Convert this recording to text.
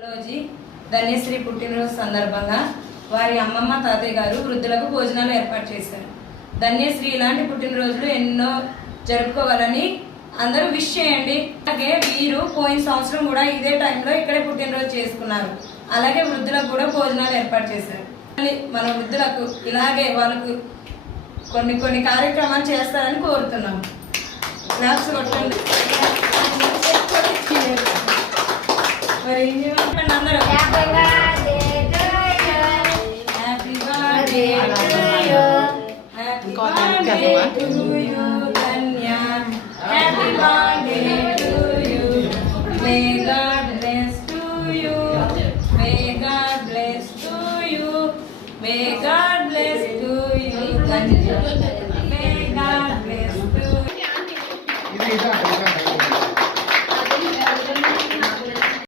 పల్లోజీ ధన్యశ్రీ పుట్టినరోజు సందర్భంగా వారి అమ్మమ్మ తాతయ్య గారు వృద్ధులకు భోజనాలు ఏర్పాటు చేశారు. ధన్యశ్రీ ఇలాంటి పుట్టినరోజులు ఎన్నో జరుపుకోవాలని అందరూ విష్ చేయండి. అలాగే వీరు పోయిన సంవత్సరం కూడా ఇదే టైంలో ఇక్కడే పుట్టినరోజు చేసుకున్నారు. అలాగే వృద్ధులకు కూడా భోజనాలు ఏర్పాటు చేశారు. మన వృద్ధులకు ఇలాగే వాళ్ళకు కొన్ని కార్యక్రమాలు చేస్తారని కోరుతున్నాం. క్లాప్స్ కొట్టండి. మరి అందరూ happy birthday to you, happy birthday to you Dhanya, happy birthday to you, may God bless to you, may God bless to you, may God bless to you Dhanya.